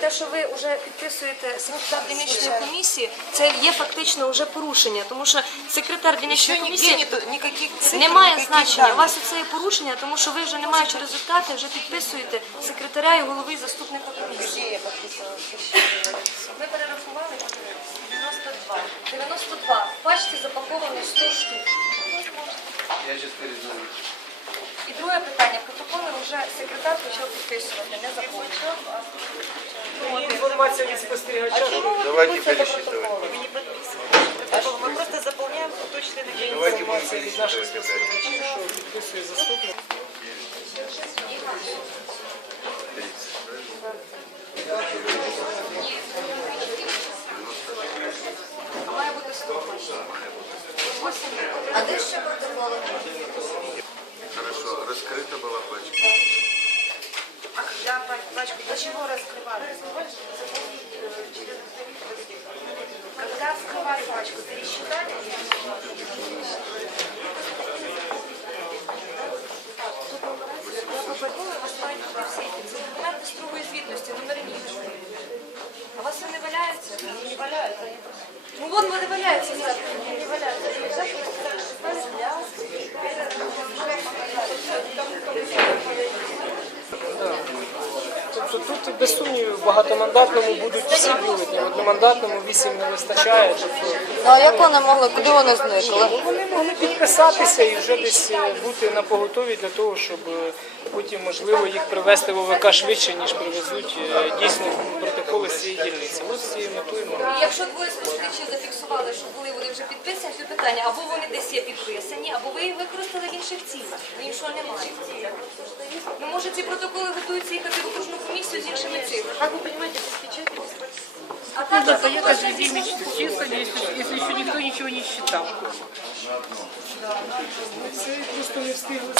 Те, що ви вже підписуєте секретар дільничної комісії, це є фактично вже порушення, тому що секретар дільничної комісії немає никаких значення. У вас це є порушення, тому що ви вже не маючи результати, вже підписуєте секретаря і голови і заступника комісії. Где я подписывала? Ми перерахували 92. 92. Бачите, запаковано 100 штук. Я сейчас перезвоню. І друге питання Протоколи вже секретар почав підписувати, не закончив. Інформація від спостерігача. Давайте пересчитывать. Мы не подписываем. Протокол. Мы просто заполняем точные Є Давайте інформація від наших будемо спостерігачів, що підписує заступник. А має бути 100. А де ще протоколи? пачку, для чего раскрывали? Когда вскрывали пачку, пересчитали? Документи строгової звітності, номери ніж. А у вас вони валяються? Не валяються. Ну вон вони валяються. Ні, не валяються. Тобто тут без сумнівів в багатомандатному будуть всі бюлетні, в одномандатному вісім не вистачає. Тобто Ну а як вони могли? Куди вони зникли? вони могли підписатися і вже десь е, бути на поготові для того, щоб е, потім можливо їх привезти в ОВК швидше, ніж привезуть е, дійсно протоколи з цієї дільниці. Ось з цією метою ми Якщо двоє спостерігачів зафіксували, що були вони вже підписані, то питання, або вони десь є підписані, або ви їх використали в інших цілях. Іншого немає. Ну, може, ці протоколи готуються їхати в окружну комісію з іншими цифрами. Как вы понимаете, без печати? А так, Надо поехать людей числами, если, если еще никто ничего не считал. це просто не встигли.